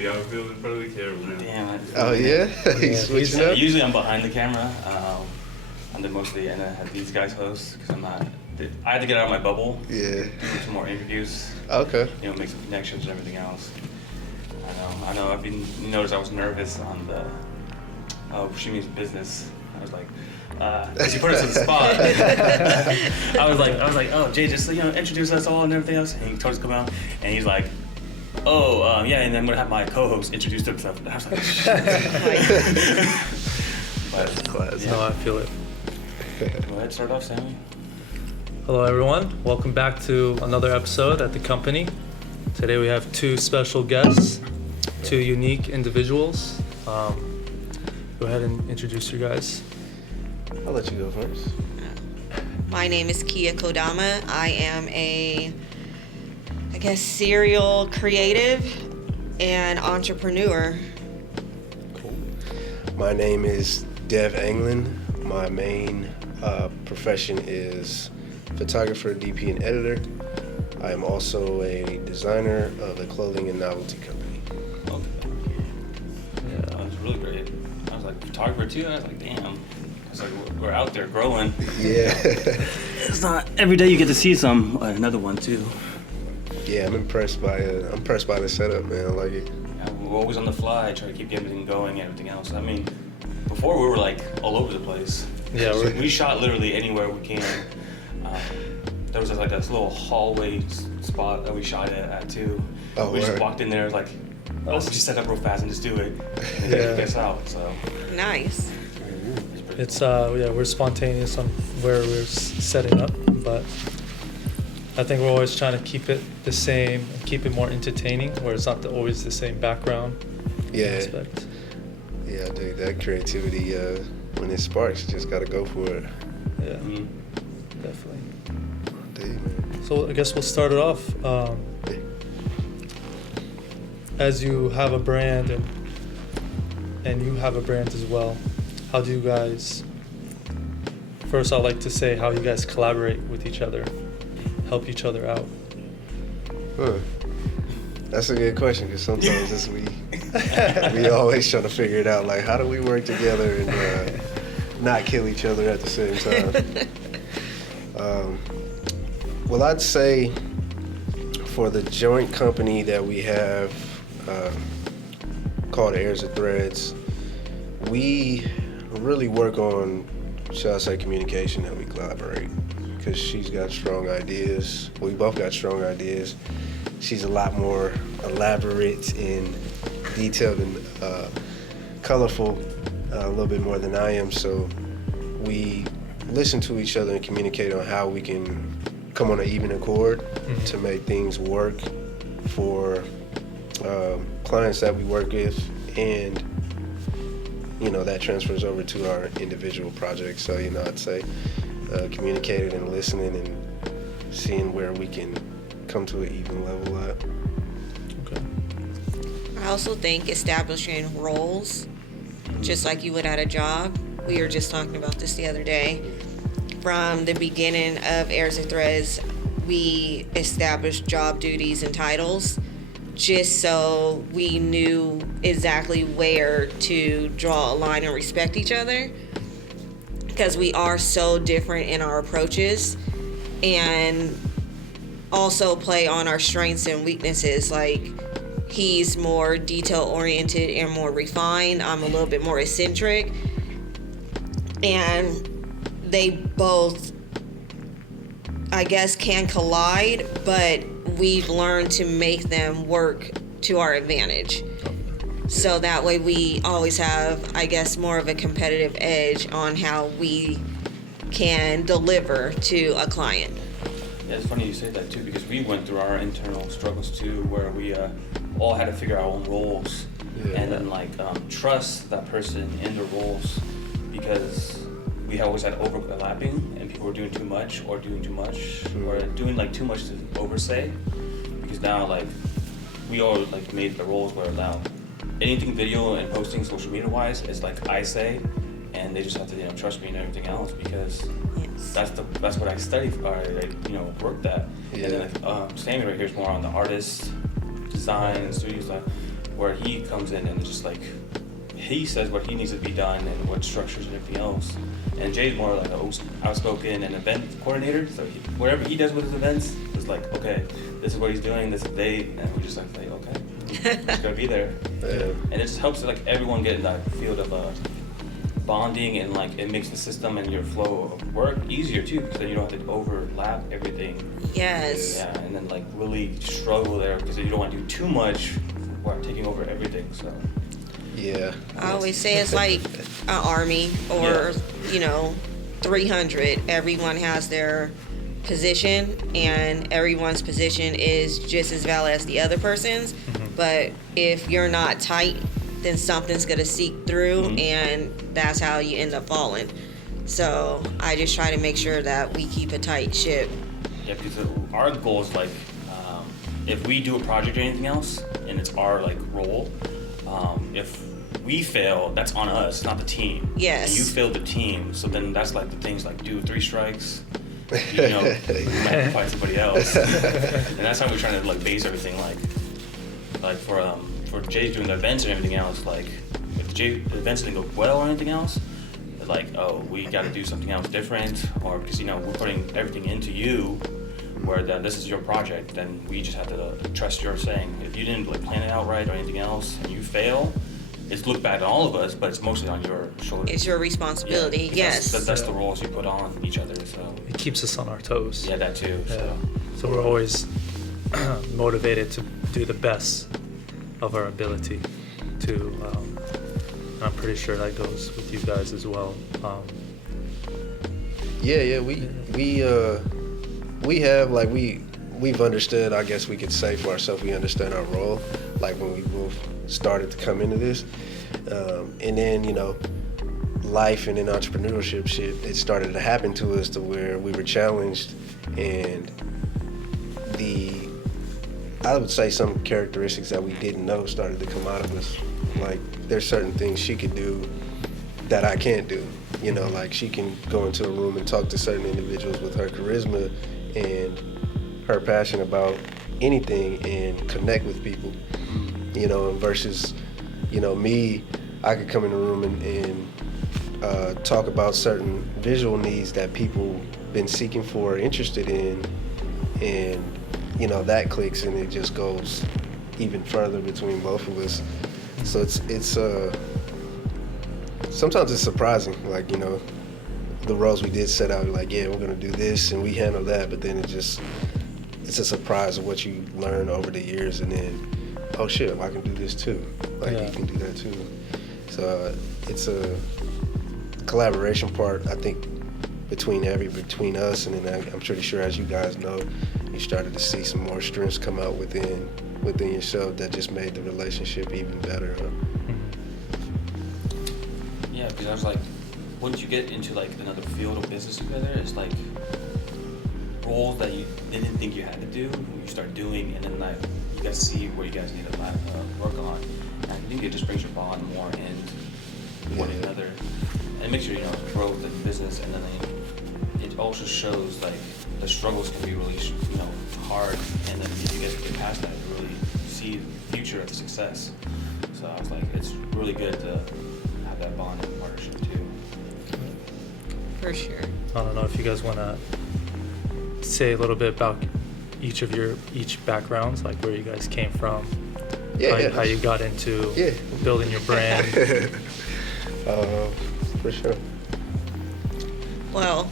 see how I feel in front of the camera now. Damn. Oh yeah, he's switching up. Usually I'm behind the camera. I'm the mostly and I have these guys host because I had to get out of my bubble. Yeah. Do some more interviews. Okay. Make some connections and everything else. I know. You noticed I was nervous on the Shimi's business. I was like, because you put us on the spot. I was like, oh, Jay, just introduce us all and everything else. And he told us to come out, and he's like, oh, yeah, and then I'm gonna have my co-host introduce himself. And I was like, shit. That's class. No, I feel it. Go ahead, start off, Sammy. Hello, everyone. Welcome back to another episode at the company. Today we have two special guests, two unique individuals. Go ahead and introduce you guys. I'll let you go first. My name is Kia Kodama. I am serial creative and entrepreneur. Cool. My name is Dev Anglin. My main profession is photographer, DP, and editor. I am also a designer of a clothing and novelty company. Okay. Yeah. That was really great. I was like, photographer too? I was like, damn. I was like, we're out there growing. Yeah. It's not every day you get to see another one too. Yeah, I'm impressed by the setup, man. I like it. Yeah, we're always on the fly, trying to keep everything going and everything else. I mean, before we were like all over the place. Yeah, so we shot literally anywhere we can. There was like this little hallway spot that we shot it at too. Oh, we just word. walked in there like, we just set up real fast and just do it. And then it gets out. So Nice. It's we're spontaneous on where we're setting up, but I think we're always trying to keep it the same and keep it more entertaining, where it's not always the same background aspect. Yeah, I dig that creativity. When it sparks, you just gotta go for it. Yeah, definitely. Dig, man. So I guess we'll start it off. As you have a brand and you have a brand as well, how do you guys, first I'd like to say how you guys collaborate with each other, help each other out. That's a good question, because sometimes we always trying to figure it out, like how do we work together and not kill each other at the same time. Well, I'd say for the joint company that we have called Airs of Threads, we really work on, shall I say, communication, and we collaborate, because she's got strong ideas. We both got strong ideas. She's a lot more elaborate and detailed and colorful, a little bit more than I am. So we listen to each other and communicate on how we can come on an even accord to make things work for clients that we work with, and that transfers over to our individual projects. So I'd say communicating and listening and seeing where we can come to an even level at. Okay. I also think establishing roles, just like you would at a job. We were just talking about this the other day. From the beginning of Airs of Threads, we established job duties and titles just so we knew exactly where to draw a line and respect each other, because we are so different in our approaches, and also play on our strengths and weaknesses. Like, he's more detail oriented and more refined. I'm a little bit more eccentric, and they both, I guess, can collide, but we've learned to make them work to our advantage. So that way we always have, I guess, more of a competitive edge on how we can deliver to a client. Yeah, it's funny you say that too, because we went through our internal struggles too, where we all had to figure out our own roles, and then trust that person in the roles, because we always had overlapping and people were doing too much or doing too much or doing too much to oversay, because now we all made the roles where now anything video and posting social media wise is I say, and they just have to trust me and everything else, because that's what I studied or I worked at. And then Sammy right here is more on the artist design studios, where he comes in and it's just like, he says what he needs to be done and what structures and everything else. And Jay's more like an outspoken and event coordinator, so whatever he does with his events, it's like, okay, this is what he's doing, this is the date, and we just like, okay, just gotta be there. Yeah. And it just helps like everyone get in that field of bonding, and like it makes the system and your flow of work easier too, because then you don't have to overlap everything. Yes. Yeah, and then like really struggle there because you don't want to do too much while taking over everything. So Yeah. I always say it's like an army or, 300. Everyone has their position, and everyone's position is just as valid as the other person's. But if you're not tight, then something's going to seep through, and that's how you end up falling. So I just try to make sure that we keep a tight ship. yeah, because our goal is like, if we do a project or anything else, and it's our like role, if we fail, that's on us, not the team. Yes. And you failed the team, so then that's like the things like do 3 strikes. You might have to find somebody else. And that's how we're trying to like base everything. Like for Jay doing the events and everything else. Like if the events didn't go well or anything else, like we got to do something else different, or because we're putting everything into you. Where then this is your project, then we just have to trust your saying. If you didn't like plan it out right or anything else, and you fail, it's looked bad on all of us, but it's mostly on your shoulders. It's your responsibility, yes. That's the roles you put on each other. So It keeps us on our toes. yeah, that too. Yeah. So we're always motivated to do the best of our ability to, and I'm pretty sure that goes with you guys as well. We have like we've understood, I guess we could say for ourselves, we understand our role, like when we both started to come into this, and then life and in entrepreneurship shit, it started to happen to us to where we were challenged, and I would say some characteristics that we didn't know started to come out of us. Like there's certain things she could do that I can't do. Like she can go into a room and talk to certain individuals with her charisma and her passion about anything and connect with people, versus, me, I could come in the room and talk about certain visual needs that people been seeking for, interested in, and, that clicks and it just goes even further between both of us. So it's sometimes it's surprising, like, the roles we did set out, like, yeah, we're gonna do this and we handle that, but then it's a surprise of what you learn over the years, and then, oh shit, I can do this too. Like, Yeah. you can do that too. So it's a collaboration part, I think, between us, and then I'm pretty sure, as you guys know, you started to see some more strengths come out within yourself that just made the relationship even better. Huh? Yeah, because I was like, once you get into like another field of business together, it's like roles that you didn't think you had to do, you start doing, and then like you guys see where you guys need to work on. And I think it just brings your bond more in one another, and it makes your growth in business, and then it also shows like the struggles can be really hard, and then if you guys get past that, you really see the future of the success. So I was like, it's really good to have that bond and partnership too. For sure. I don't know if you guys want to say a little bit about each backgrounds, like where you guys came from, how you got into building your brand. For sure. Well,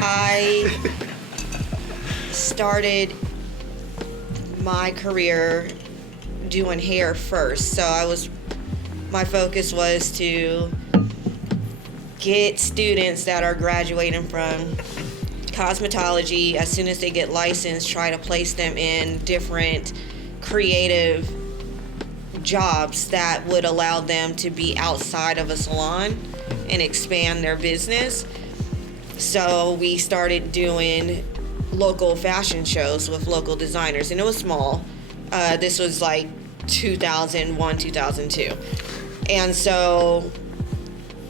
I started my career doing hair first. So my focus was to get students that are graduating from cosmetology, as soon as they get licensed, try to place them in different creative jobs that would allow them to be outside of a salon and expand their business. So we started doing local fashion shows with local designers, and it was small. This was like 2001, 2002. And so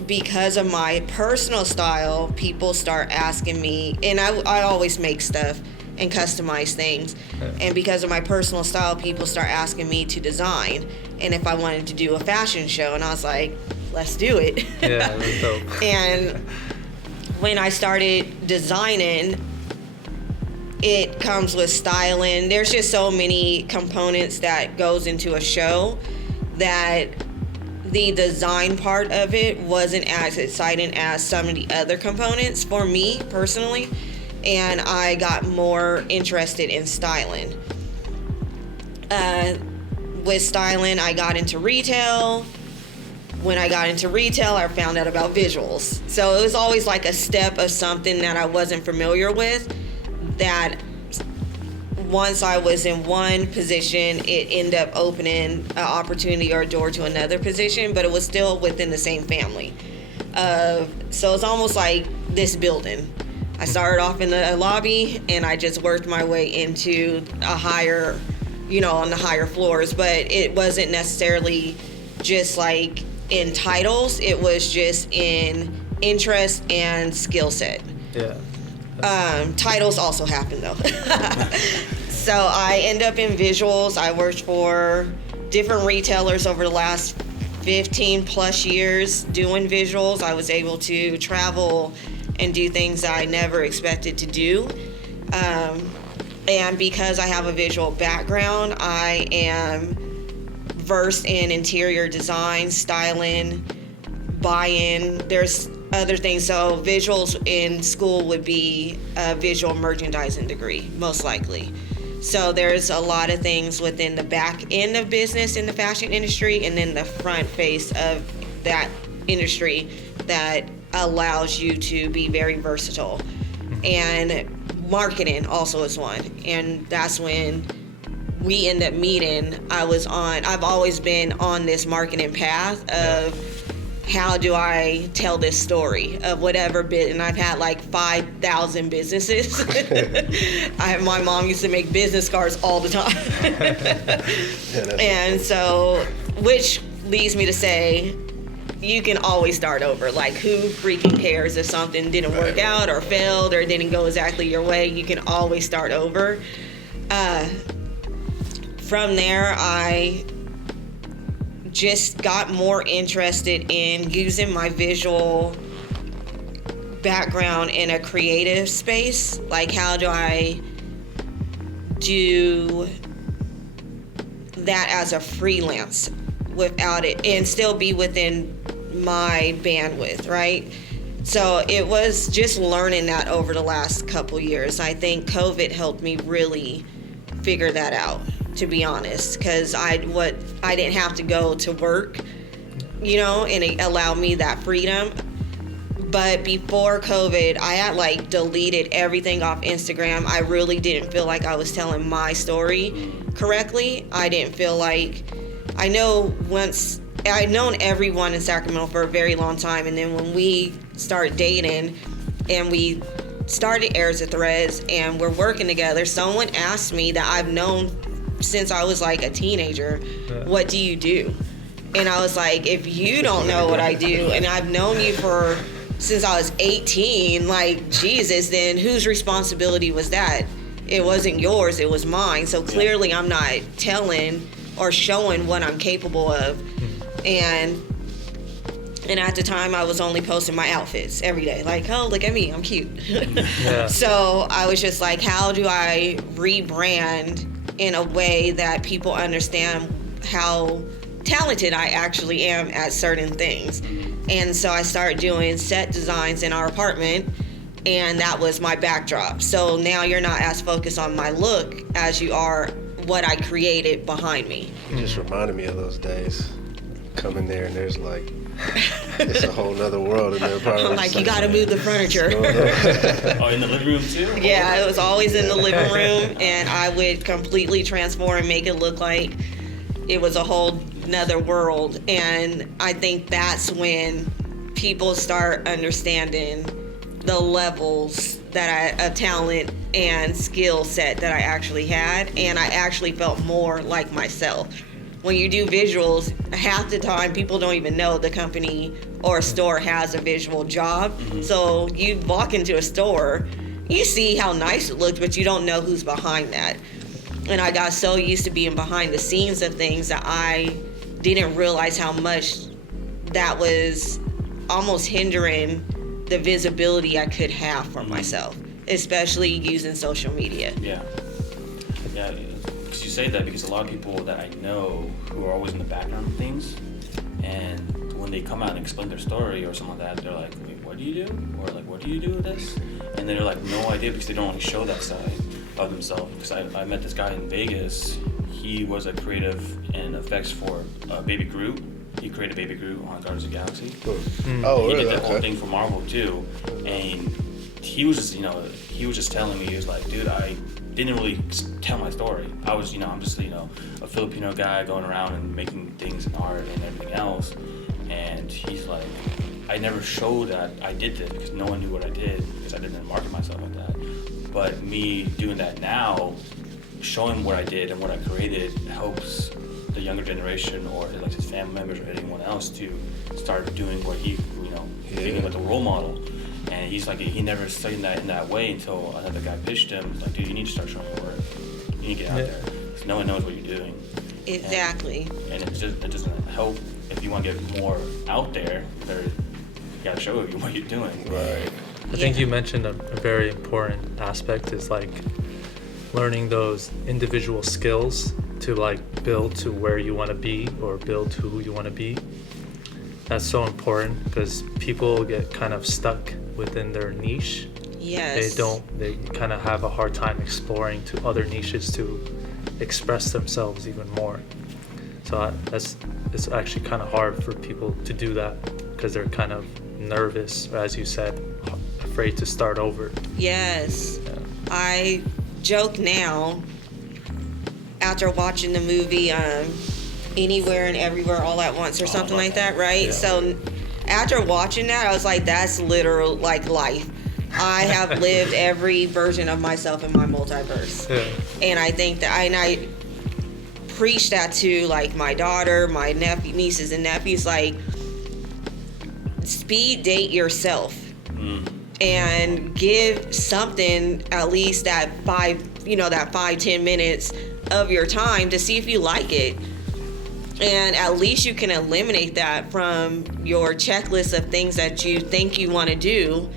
because of my personal style, people start asking me, and I always make stuff, and customize things. And because of my personal style, people start asking me to design and if I wanted to do a fashion show, and I was like, let's do it. Yeah, that's dope. And when I started designing, it comes with styling. There's just so many components that goes into a show that the design part of it wasn't as exciting as some of the other components for me personally, and I got more interested in styling. With styling, I got into retail. When I got into retail, I found out about visuals. So it was always like a step of something that I wasn't familiar with, that once I was in one position, it ended up opening an opportunity or a door to another position, but it was still within the same family. So it's almost like this building. I started off in the lobby and I just worked my way into a higher, on the higher floors, but it wasn't necessarily just like in titles, it was just in interest and skill set. Yeah. Titles also happen though. So I end up in visuals. I worked for different retailers over the last 15 plus years doing visuals. I was able to travel and do things I never expected to do. And because I have a visual background, I am versed in interior design, styling, buy-in. There's other things. So visuals in school would be a visual merchandising degree, most likely. So there's a lot of things within the back end of business in the fashion industry and then the front face of that industry that allows you to be very versatile. And marketing also is one. And that's when we end up meeting. I've always been on this marketing path of how do I tell this story of whatever bit, and I've had like 5,000 businesses. My mom used to make business cards all the time. And so, which leads me to say, you can always start over. Like, who freaking cares if something didn't work out or failed or didn't go exactly your way? You can always start over. From there, I just got more interested in using my visual background in a creative space. Like, how do I do that as a freelance without it and still be within my bandwidth, right? So it was just learning that over the last couple years. I think COVID helped me really figure that out, to be honest, because I didn't have to go to work, and it allowed me that freedom. But before COVID, I had like deleted everything off Instagram. I really didn't feel like I was telling my story correctly. I didn't feel like, I'd known everyone in Sacramento for a very long time, and then when we started dating and we started Airs of Threads and we're working together, someone asked me that I've known since I was like a teenager, what do you do? And I was like, if you don't know what I do, and I've known you since I was 18, like, Jesus, then whose responsibility was that? It wasn't yours, it was mine. So clearly I'm not telling or showing what I'm capable of. And at the time I was only posting my outfits every day. Like, oh, look at me, I'm cute. So I was just like, how do I rebrand in a way that people understand how talented I actually am at certain things? And so I started doing set designs in our apartment, and that was my backdrop. So now you're not as focused on my look as you are what I created behind me. You just reminded me of those days. Come in there and there's like, it's a whole nother world in their apartment. I'm like, you gotta move the furniture. Oh, in the living room too? Yeah, it was always in the living room, and I would completely transform and make it look like it was a whole nother world. And I think that's when people start understanding the levels of talent and skill set that I actually had, and I actually felt more like myself. When you do visuals, half the time people don't even know the company or store has a visual job. So you walk into a store, you see how nice it looked, but you don't know who's behind that. And I got so used to being behind the scenes of things that I didn't realize how much that was almost hindering the visibility I could have for myself, especially using social media. Yeah. Yeah, because you say that because a lot of people that I know who are always in the background of things, and when they come out and explain their story or something like that, they're like, wait, what do you do? Or like, what do you do with this? And they're like, no idea, because they don't really show that side of themselves. Because I met this guy in Vegas. He was a creative and effects for Baby Groot. He created Baby Groot on Guardians of the Galaxy. Oh, He really? did that whole Okay. thing for Marvel too, and he was just, he was just telling me, he was like, dude, I didn't really tell my story. I was, I'm just, a Filipino guy going around and making things in art and everything else, and he's like, I never showed that I did this because no one knew what I did because I didn't market myself like that. But me doing that now, showing what I did and what I created helps the younger generation or like his family members or anyone else to start doing what he, being like a role model. And he's like, he never seen that in that way until another guy pitched him. He's like, dude, you need to start showing your work. You need to get out there. 'Cause no one knows what you're doing. Exactly. And it doesn't help if you want to get more out there. You gotta show you what you're doing. Right. I think you mentioned a very important aspect is like learning those individual skills to like build to where you want to be or build to who you want to be. That's so important because people get kind of stuck within their niche. Yes. They kind of have a hard time exploring to other niches to express themselves even more. So it's actually kind of hard for people to do that because they're kind of nervous, or as you said, afraid to start over. Yes. Yeah. I joke now after watching the movie Anywhere and Everywhere All at Once or something like that, right? Yeah. So after watching that, I was like, that's literal like life. I have lived every version of myself in my multiverse. Yeah. And I think that I preach that to like my daughter, my nieces and nephews, like speed date yourself and give something at least that 5-10 minutes of your time to see if you like it. And at least you can eliminate that from your checklist of things that you think you want to do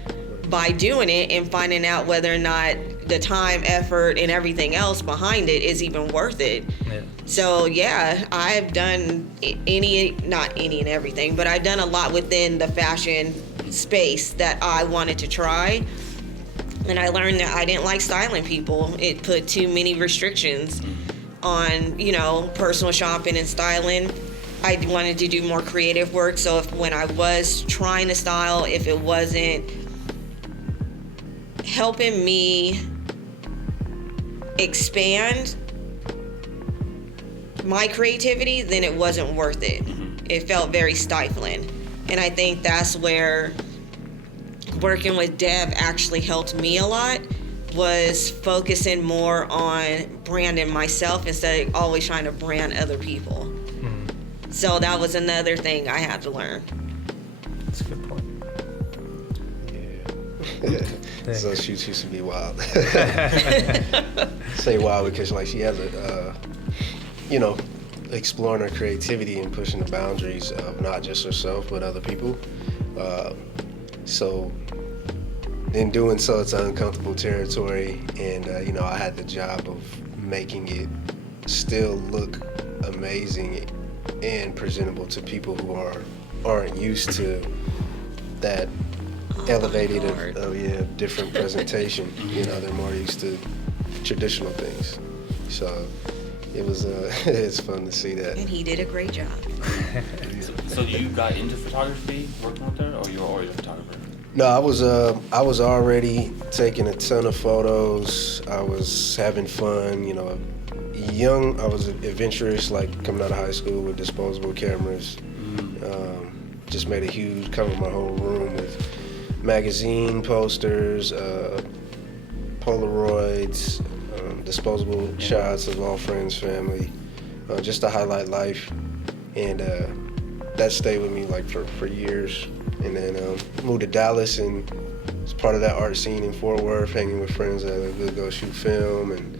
by doing it and finding out whether or not the time, effort, and everything else behind it is even worth it. Yeah. So yeah, I've done not any and everything, but I've done a lot within the fashion space that I wanted to try. And I learned that I didn't like styling people. It put too many restrictions on, personal shopping and styling. I wanted to do more creative work. So when I was trying to style, if it wasn't helping me expand my creativity, then it wasn't worth it. It felt very stifling. And I think that's where working with Deb actually helped me a lot, was focusing more on branding myself instead of always trying to brand other people. So that was another thing I had to learn. That's a good point. Yeah. So she used to be wild. Say wild because like she has exploring her creativity and pushing the boundaries of not just herself but other people. So in doing so, it's uncomfortable territory, and I had the job of making it still look amazing and presentable to people who aren't used to that elevated, different presentation. They're more used to traditional things. So it was it's fun to see that. And he did a great job. So you got into photography working with her, or you were already a photographer? No, I was already taking a ton of photos. I was having fun, young. I was adventurous, like coming out of high school with disposable cameras. Just made a huge, covered my whole room with magazine posters, Polaroids, disposable shots of all friends, family, just to highlight life. And that stayed with me like for years. And then moved to Dallas in was part of that art scene in Fort Worth, hanging with friends that would go shoot film and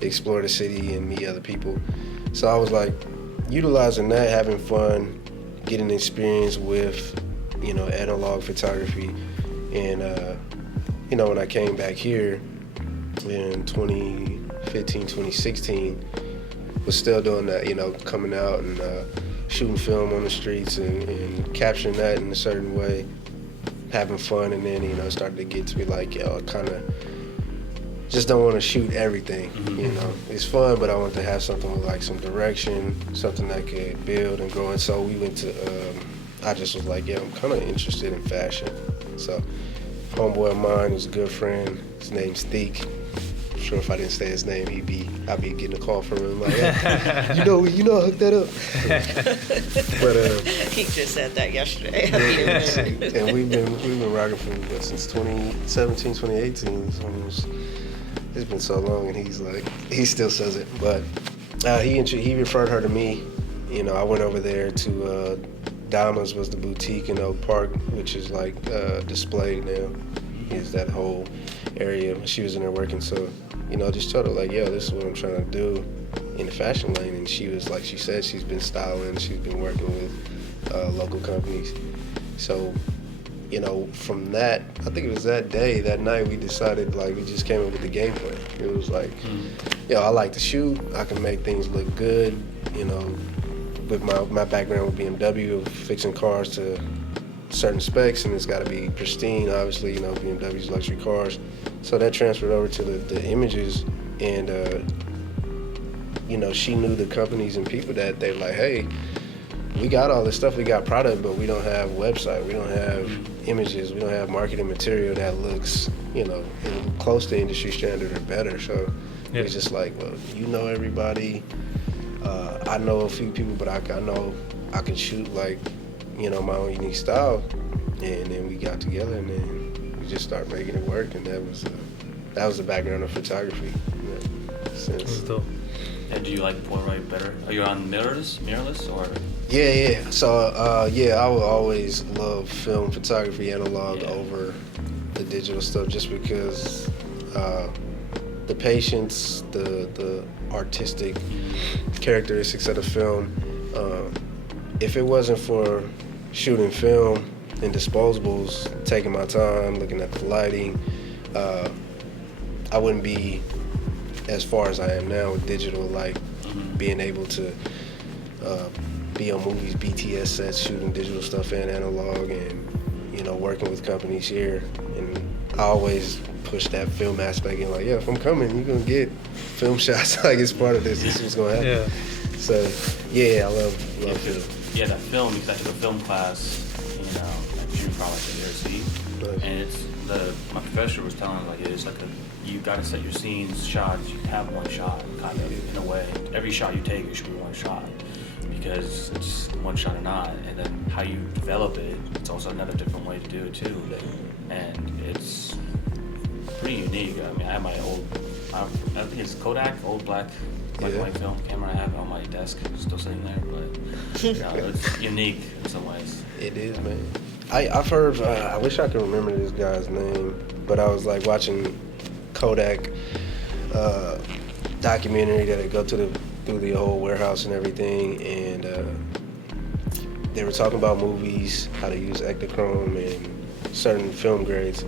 explore the city and meet other people. So I was like utilizing that, having fun, getting experience with, you know, analog photography. And, you know, when I came back here in 2015, 2016, was still doing that, you know, coming out and shooting film on the streets and capturing that in a certain way, having fun. And then, you know, it started to get to be like, yo, I kind of just don't want to shoot everything, you know. It's fun, but I want to have something with like some direction, something that could build and grow. And so we went to, I just was like, yeah, I'm kind of interested in fashion. So homeboy of mine who's a good friend, his name's Theek. I'm sure if I didn't say his name, I'd be getting a call from him like, hey, you know, I hooked that up. But He just said that yesterday. and we've been rocking for since 2017, 2018. It's been so long, and he still says it. But he referred her to me. You know, I went over there to Dama's was the boutique in Oak Park, which is like displayed now. Is that whole area. She was in there working, so, you know, just told her like, yo, this is what I'm trying to do in the fashion lane. And she was like, she said she's been styling, she's been working with local companies. So, you know, from that, I think it was that night, we decided, like, we just came up with the game plan. It was like, yo, I like to shoot, I can make things look good, you know, with my background with BMW, of fixing cars to certain specs, and it's got to be pristine, obviously, you know, BMW's luxury cars. So that transferred over to the images, and, you know, she knew the companies and people that they're like, hey, we got all this stuff, we got product, but we don't have website, we don't have images, we don't have marketing material that looks, you know, close to industry standard or better. So it's just like, well, you know everybody, I know a few people, but I know I can shoot like, you know, my own unique style. And then we got together, and then we just started making it work, and that was the background of photography. Since. And do you like Polaroid better? Are you on mirrorless or? Yeah. So, I would always love film photography analog over the digital stuff, just because the patience, the artistic characteristics of the film. If it wasn't for shooting film and disposables, taking my time, looking at the lighting, I wouldn't be as far as I am now with digital, like being able to be on movies, BTS sets, shooting digital stuff and analog, and, you know, working with companies here. And I always push that film aspect in, like, yeah, if I'm coming, you're gonna get film shots. Like, it's part of this. This is what's gonna happen. Yeah. So, yeah, I love film. Yeah, that film, because I took a film class, you know, at junior college at USC, and my professor was telling us, like, it's like you gotta set your scenes, shots, you have one shot, kind of, in a way. Every shot you take, it should be one shot, because it's one shot or not, and then how you develop it, it's also another different way to do it too, and it's pretty unique. I mean, I have my old, I think it's Kodak, old black and white film camera I have on my desk, still sitting there, but you know, it's unique in some ways. It is, man. I've heard, I wish I could remember this guy's name, but I was like watching Kodak documentary that they go through the old warehouse and everything, and they were talking about movies, how to use Ektachrome and certain film grades.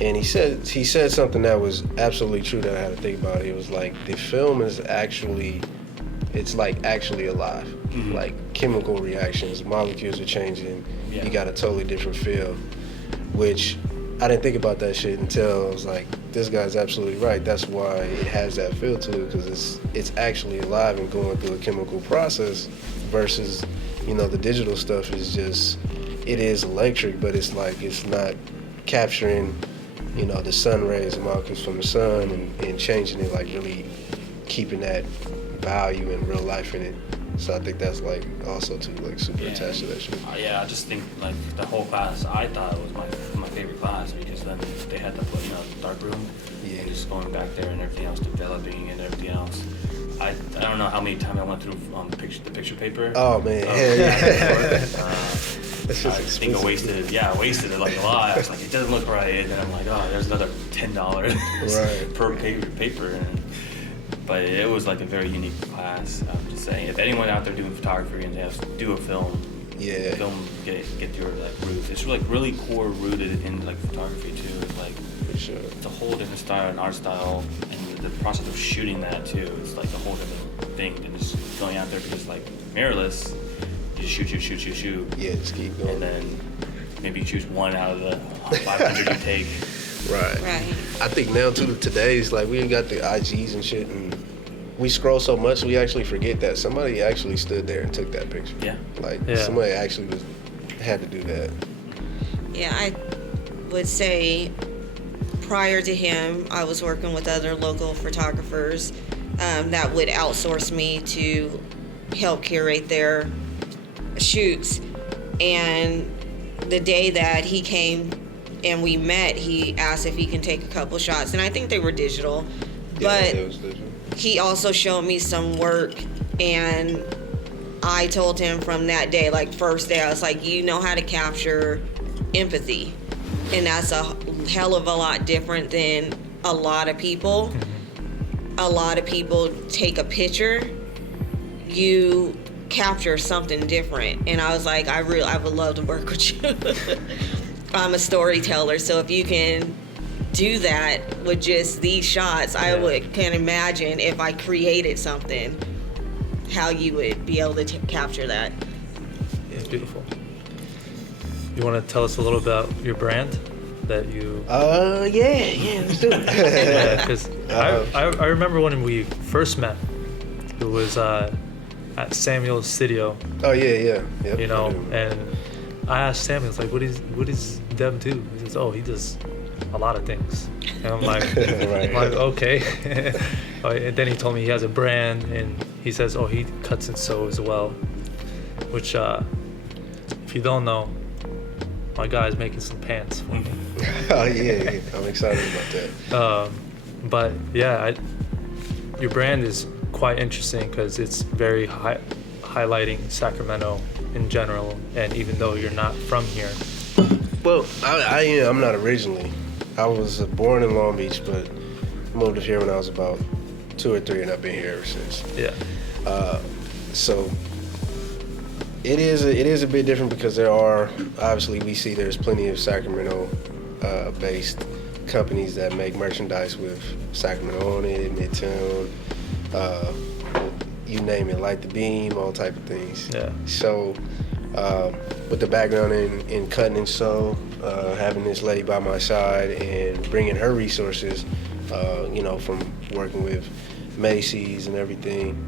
And he said something that was absolutely true that I had to think about. It was like, the film is actually alive. Mm-hmm. Like, chemical reactions, molecules are changing. Yeah. You got a totally different feel, which I didn't think about that shit until I was like, this guy's absolutely right. That's why it has that feel to it, because it's actually alive and going through a chemical process, versus, you know, the digital stuff is just, it is electric, but it's like, it's not capturing, you know, the sun rays and molecules from the sun and changing it, like really keeping that value and real life in it. So I think that's like also too like super attached to that shit. Yeah, I just think like the whole class, I thought it was my favorite class, because then they had the, you know, dark room, and just going back there and everything else, developing and everything else. I don't know how many times I went through the picture paper. Oh man, That's I just think I expensive. wasted it like a lot. I was like, it doesn't look right, and then I'm like, oh, there's another $10 Right. per paper. But it was like a very unique class. I'm just saying, if anyone out there doing photography and they have to do a film, Yeah. get your like roots. It's like really core rooted in like photography too. It's like For sure. it's a whole different style and art style, and the process of shooting that too. It's like a whole different thing than just going out there because like mirrorless, you just shoot, Yeah, just keep going. and then maybe you choose one out of the 500 you take. Right. Right. I think now too, today's like we got the IGs and shit, and we scroll so much we actually forget that somebody actually stood there and took that picture. Yeah. Like Yeah. somebody actually had to do that. Yeah, I would say prior to him, I was working with other local photographers that would outsource me to help curate their shoots. And the day that he came and we met, he asked if he can take a couple shots, and I think they were digital. Yeah, But it was digital. he also showed me some work, and I told him from that day, like first day, I was like, you know how to capture empathy, and that's a hell of a lot different than a lot of people. A lot of people take a picture, you capture something different, and I was like, I would love to work with you. I'm a storyteller, so if you can do that with just these shots, I can imagine if I created something, how you would be able to capture that. It's beautiful. You want to tell us a little about your brand that you? Yeah, let's do it. Yeah, because I remember when we first met. It was at Samuel's studio, Oh yeah. Yep, you know, I do. and I asked Samuel, it's like, what does Dev do? He says, oh, he does a lot of things. And I'm like, Right. I'm like, okay. And then he told me he has a brand, and he says, oh, he cuts and sews as well. Which, if you don't know, my guy's making some pants for me. Oh yeah, I'm excited about that. But yeah, your brand is quite interesting because it's very highlighting Sacramento in general, and even though you're not from here. Well, I'm not originally. I was born in Long Beach, but moved up here when I was about 2 or 3, and I've been here ever since. Yeah. So it is a bit different because there are, obviously we see there's plenty of Sacramento based companies that make merchandise with Sacramento on it, Midtown, you name it, Light the Beam, all type of things. Yeah. So with the background in cutting and sew, having this lady by my side and bringing her resources, from working with Macy's and everything,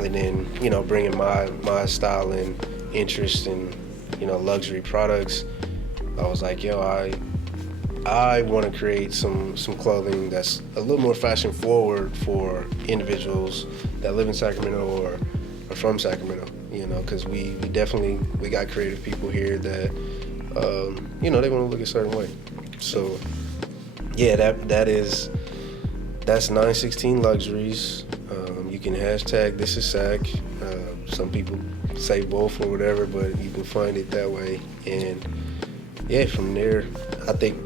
and then, bringing my style and interest in, luxury products, I was like, yo, I want to create some clothing that's a little more fashion forward for individuals that live in Sacramento or are from Sacramento, because we got creative people here that, they want to look a certain way. So, yeah, that's 916 Luxuries. You can hashtag this is Sac. Some people say both or whatever, but you can find it that way. And yeah, from there, I think,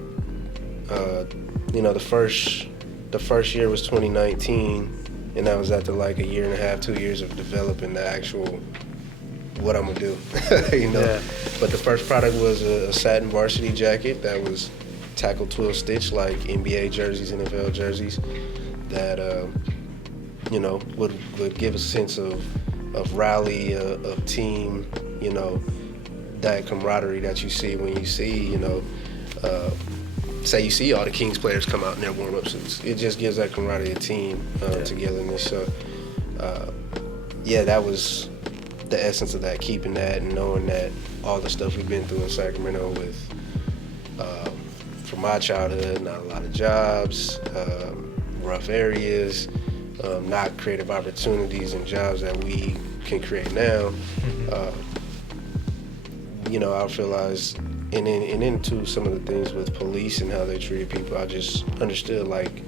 the first year was 2019, and that was after like a year and a half, 2 years of developing the actual what I'm gonna do, Yeah. But the first product was a satin varsity jacket that was tackle twill stitch like NBA jerseys, NFL jerseys, that would give a sense of rally, of team, that camaraderie that you see when you see, say you see all the Kings players come out in their warm-up suits. It just gives that camaraderie, a team togetherness. So, that was the essence of that, keeping that and knowing that all the stuff we've been through in Sacramento with, from my childhood, not a lot of jobs, rough areas, not creative opportunities and jobs that we can create now. I realized, and into some of the things with police and how they treated people, I just understood like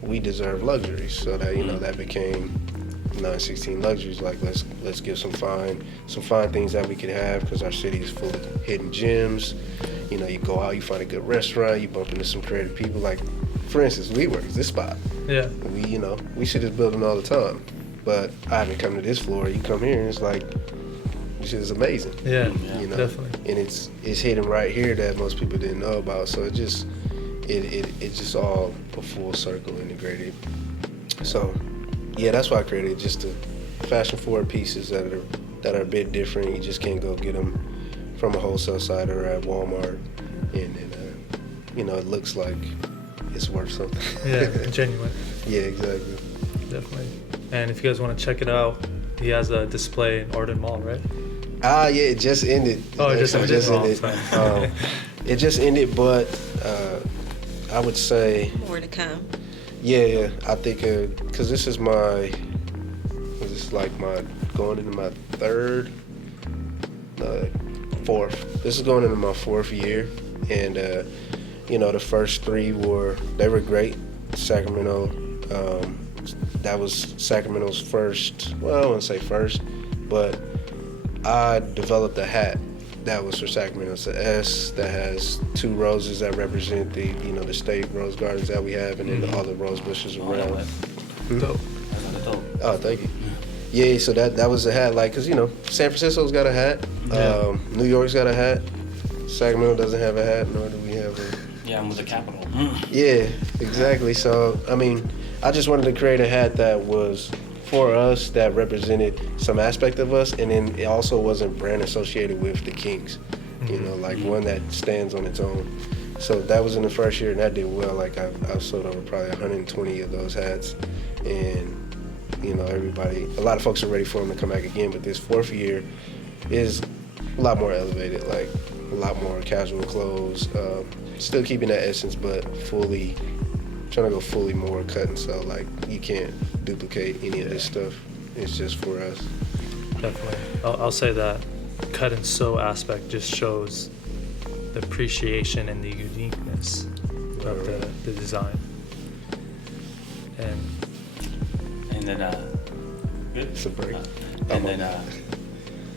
we deserve luxuries. So that that became 916 luxuries. Like let's give some fine things that we could have, because our city is full of hidden gems. You know, you go out, you find a good restaurant, you bump into some creative people. Like, for instance, WeWork is this spot. Yeah. We see this building all the time, but I haven't come to this floor. You come here and it's like, this shit is amazing. Yeah. You know, Definitely. and it's hidden right here that most people didn't know about. So it just all a full circle integrated. So yeah, that's why I created just the fashion forward pieces that are a bit different. You just can't go get them from a wholesale site or at Walmart, and it looks like it's worth something. Yeah, genuine. Yeah, exactly. Definitely. And if you guys want to check it out, he has a display in Arden Mall, right? Yeah, it just ended. Oh, it just ended. It just ended, but I would say More to come. yeah. I think because this is going into my fourth. This is going into my fourth year, and the first three were great. Sacramento, that was Sacramento's first. Well, I don't want to say first, but I developed a hat that was for Sacramento. It's an S that has two roses that represent the state rose gardens that we have, and then all the rose bushes around. Dope. Oh, thank you. Yeah, so that was a hat, like, cause San Francisco's got a hat, New York's got a hat, Sacramento doesn't have a hat, nor do we have a. Yeah, I'm with the capital. Yeah, exactly. So I mean, I just wanted to create a hat that was for us, that represented some aspect of us, and then it also wasn't brand associated with the Kings, one that stands on its own. So that was in the first year, and that did well. Like I've sold over probably 120 of those hats, and a lot of folks are ready for them to come back again. But this fourth year is a lot more elevated, like a lot more casual clothes, still keeping that essence, but trying to go fully more cut and sew. Like, you can't duplicate any of this stuff. It's just for us. Definitely. I'll say that cut and sew aspect just shows the appreciation and the uniqueness of the design. And then, good? It's a break. And then,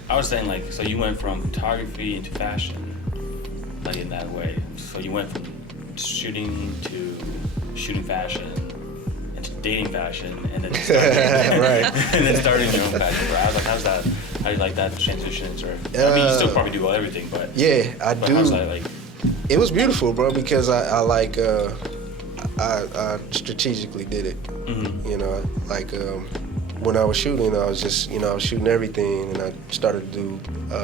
I was saying, like, so you went from photography into fashion, like, in that way. So you went from shooting to shooting fashion, into dating fashion, and then starting your own fashion brand. I was like, how's that? How do you like that transition? Or I mean, you still probably do everything, but yeah, I do. How's that like? It was beautiful, bro, because I strategically did it. When I was shooting, I was just, I was shooting everything, and I started to do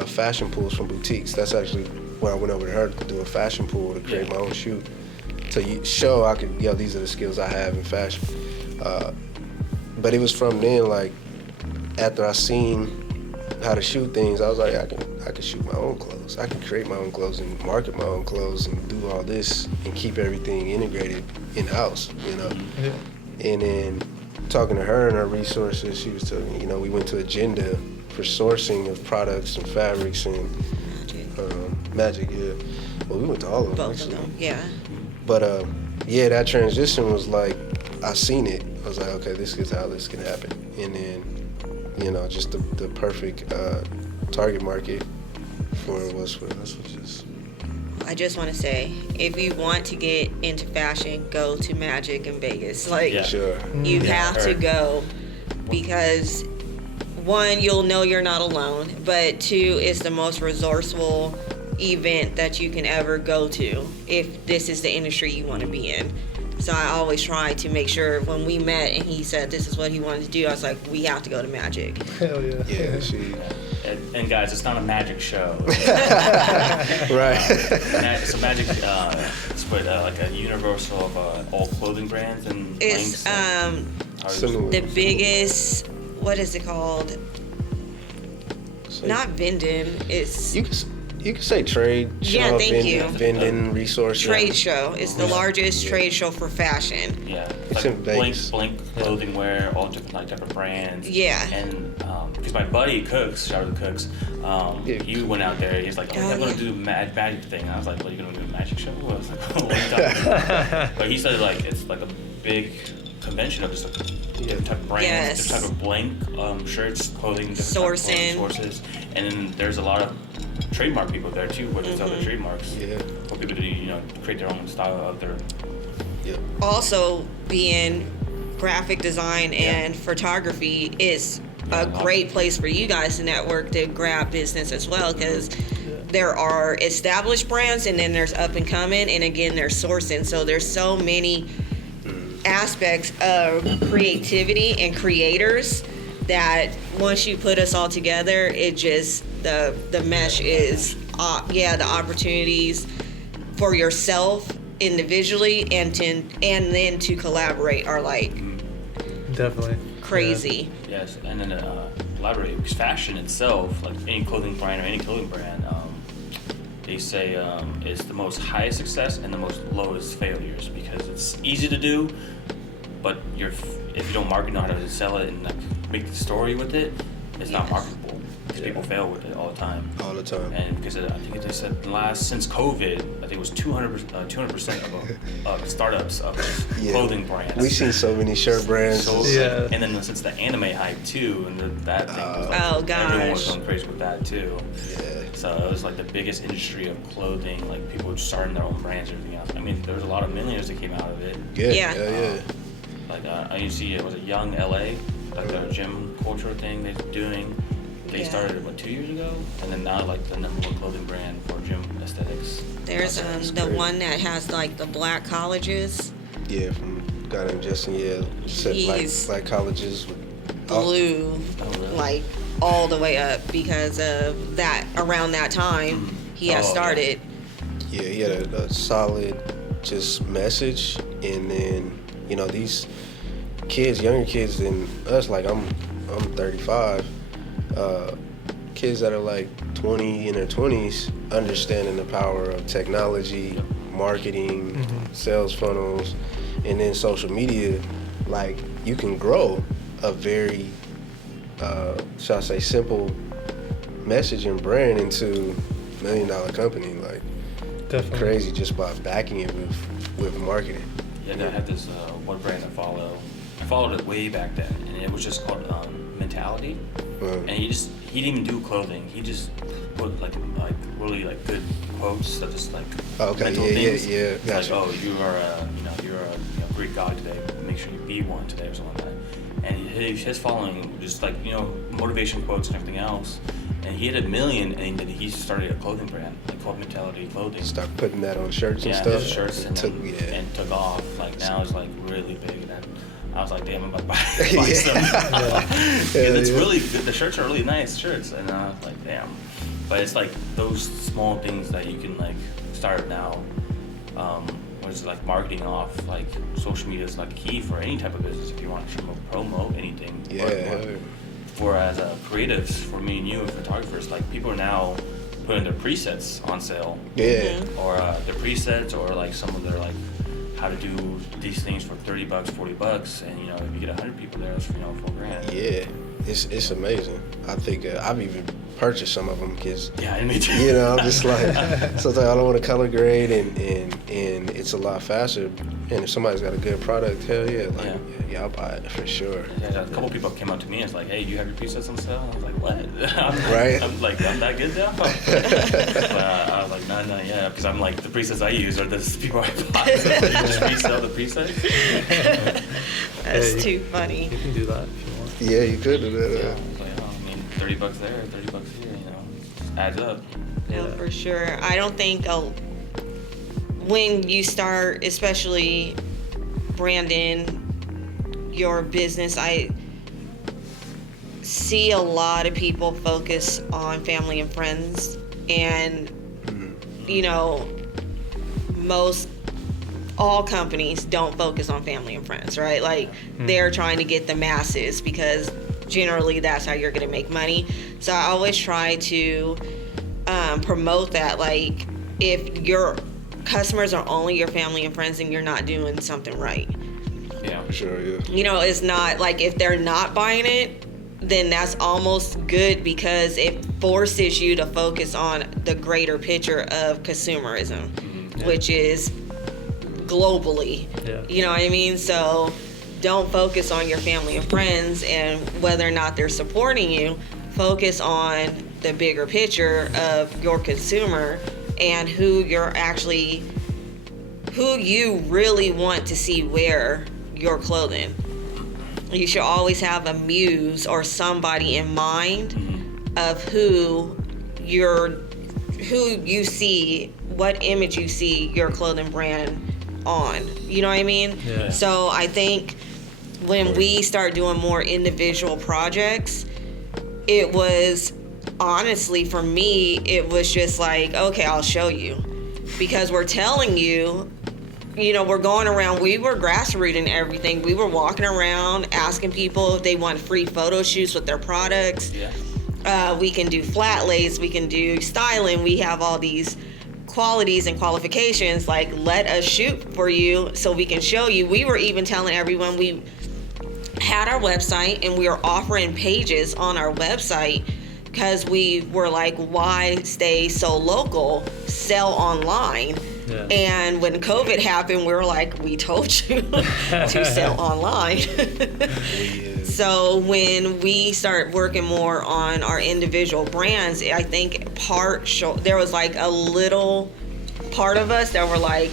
fashion pulls from boutiques. That's actually when I went over to her to do a fashion pull to create my own shoot, to show I could, these are the skills I have in fashion. But it was from then, like, after I seen how to shoot things, I was like, I can shoot my own clothes. I can create my own clothes and market my own clothes and do all this and keep everything integrated in-house, Yeah. And then talking to her and her resources, she was telling me, we went to Agenda for sourcing of products and fabrics and Magic, yeah. Well, we went to all of them, Both actually. of them, yeah. But that transition was like, I seen it. I was like, okay, this is how this can happen. And then, just the perfect target market for us, which is. I just want to say, if you want to get into fashion, go to Magic in Vegas. Like, Sure. you have to go, because one, you'll know you're not alone, but two, it's the most resourceful event that you can ever go to if this is the industry you want to be in. So I always try to make sure, when we met and he said this is what he wanted to do, I was like, we have to go to Magic. Hell yeah. Yeah, she. And guys, it's not a magic show. Right. So Magic, it's what, like a universal of all clothing brands and It's Similar. the biggest, what is it called? Not vending, it's You can say trade show. Yeah, thank you. Vending resource. trade show. It's the largest trade show for fashion. Yeah, It's like in Vegas. Blink clothing wear, all different brands. Yeah. And because my buddy cooks, shout out to Cooks, he went out there. He's like, I'm gonna do a magic thing. I was like, what, are you gonna do a magic show? I was like, what are you talking about? But he said like it's like a big convention of just like different type of brands, Yes. different type of blank shirts, clothing, different type of Sourcing. clothing sources, and then there's a lot of trademark people there too, where there's other trademarks. Yeah. For people to create their own style of their. Yeah. Also, being graphic design and photography is a great place for you guys to network to grab business as well, because there are established brands and then there's up and coming, and again there's sourcing. So there's so many aspects of creativity and creators that once you put us all together, it just the mesh is the opportunities for yourself individually and then to collaborate are like Definitely. crazy. Yes, and then collaborate, because fashion itself, like any clothing brand or any clothing brand, they say is the most highest success and the most lowest failures, because it's easy to do, but if you don't know how to sell it and like make the story with it, it's not marketable, because people fail with it all the time. All the time. And because I think they said since COVID, I think it was 200% of startups of clothing brands. We've seen so many shirt brands. Yeah. And then since the anime hype too, and that thing was like, Oh, everyone was gosh. going crazy with that too. Yeah. So it was like the biggest industry of clothing, like people starting their own brands and everything else. I mean, there was a lot of millionaires that came out of it. Yeah. Like I used to see it was a Young LA, like a gym culture thing they're doing. They Yeah. started it 2 years ago, and then now like the #1 clothing brand for gym aesthetics. There's That's the great. one that has like the black colleges, Yeah, from a guy named Justin. Yeah, said He's- like colleges. blue, Oh, really? like all the way up because of that. Around that time, he had Oh, yeah. started. Yeah, he had a solid just message, and then these kids, younger kids than us. Like I'm 35. Kids that are like 20 in their 20s, understanding the power of technology, marketing, sales funnels, and then social media. Like you can grow a very, shall I say, simple message and brand into $1 million company. Like Definitely. crazy just by backing it with marketing. Yeah, I had this one brand I follow. I followed it way back then, and it was just called Mentality. And he didn't even do clothing. He just put like really like good quotes that just like Okay, mental yeah, things. yeah, It's gotcha. like, oh, you're a Greek god today. Make sure you be one today or something like that. And his following just like motivation quotes and everything else. And he had 1 million, and then he started a clothing brand like called Mentality Clothing. Start putting that on shirts and Yeah, stuff. his shirts and, and took off. Like now it's like really big. And I was like, damn, I'm about to buy Yeah. some. Yeah, And it's yeah. really good. The shirts are really nice shirts, and I was like, damn. But it's like those small things that you can like start now. What is it, like marketing off? Like social media is like key for any type of business if you want to promote anything. Yeah. For as creatives, for me and you, photographers, like people are now putting their presets on sale. Yeah. Or their presets, or like some of their like how to do these things for $30, $40, and if you get 100 people there, that's $4,000. Yeah. It's amazing. I think I've even purchased some of them because Yeah, me too. I'm just like sometimes I don't want to color grade and it's a lot faster. And if somebody's got a good product, hell yeah, like yeah, I'll buy it for sure. Yeah, a couple people came up to me and was like, "Hey, you have your presets on sale?" I was like, "What?" Right. I'm like, "I'm that good now?" But I was like, "No, yeah," because I'm like, the presets I use are the people I buy. So you just resell the presets. That's Yeah, too funny. You can do that if you want. Yeah, you could do that. Yeah, I was like, oh, I mean, $30 there, $30 here, just adds up. No, Yeah. for sure. I don't think when you start, especially branding your business, I see a lot of people focus on family and friends, and all companies don't focus on family and friends, right? Like they're trying to get the masses because generally that's how you're going to make money. So I always try to promote that. Like if your customers are only your family and friends, then you're not doing something right. Yeah. For sure, yeah. It's not like if they're not buying it, then that's almost good because it forces you to focus on the greater picture of consumerism, which is globally. Yeah. You know what I mean? So don't focus on your family and friends and whether or not they're supporting you. Focus on the bigger picture of your consumer and who you really want to see wear your clothing. You should always have a muse or somebody in mind of who you see, what image you see your clothing brand on. You know what I mean? Yeah. So I think when we start doing more individual projects, it was honestly, for me, it was just like, okay, I'll show you. Because we're telling you, we're going around, we were grassrooting everything. We were walking around asking people if they want free photo shoots with their products. Yeah. We can do flat lays, we can do styling. We have all these qualities and qualifications. Like, let us shoot for you so we can show you. We were even telling everyone, we had our website and we were offering pages on our website because we were like, why stay so local, sell online? Yeah. And when COVID happened, we were like, we told you to sell online. So when we start working more on our individual brands, I think there was like a little part of us that were like,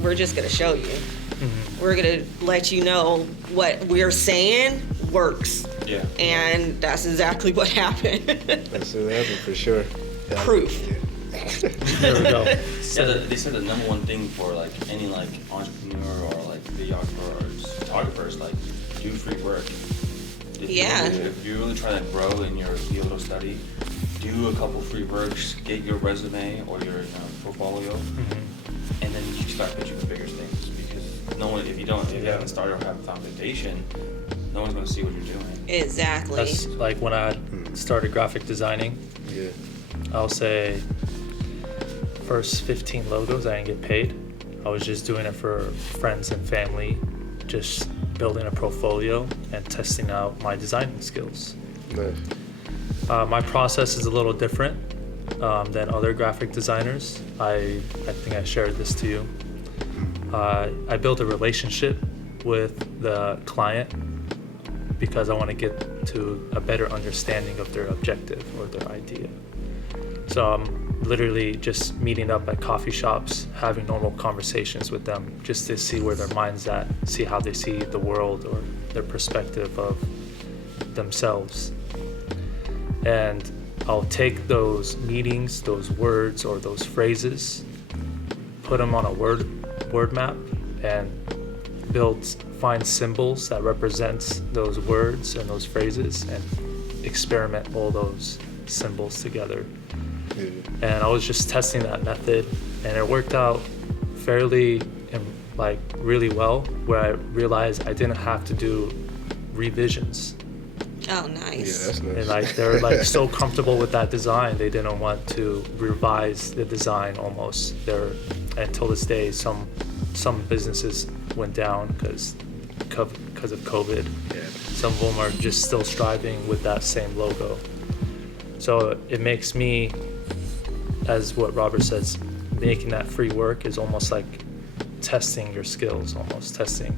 we're just gonna show you. Mm-hmm. We're gonna let you know what we're saying works. Yeah. And that's exactly what happened. That's what happened for sure. Yeah. Proof. Yeah. There we go. Yeah, they said the number one thing for like any like entrepreneur or like videographer or photographers, like, do free work. If you're really trying to grow in your field of study, do a couple free works, get your resume or your portfolio, and then you start pitching for bigger things. Because if you haven't started or have a foundation, no one's going to see what you're doing. Exactly. That's like when I started graphic designing. Yeah. I'll say first 15 logos I didn't get paid. I was just doing it for friends and family, just building a portfolio and testing out my designing skills. Nice. My process is a little different than other graphic designers. I think I shared this to you. I build a relationship with the client because I want to get to a better understanding of their objective or their idea. So I'm literally just meeting up at coffee shops, having normal conversations with them just to see where their mind's at, see how they see the world or their perspective of themselves. And I'll take those meetings, those words or those phrases, put them on a word map and find symbols that represents those words and those phrases and experiment all those symbols together. Yeah. And I was just testing that method and it worked out fairly really well, where I realized I didn't have to do revisions. Oh, nice. Yeah, that's nice. And they were so comfortable with that design, they didn't want to revise the design almost. Until this day, some businesses went down because of COVID. Yeah. Some of them are just still striving with that same logo. So it makes me, as what Robert says, making that free work is almost like testing your skills, almost testing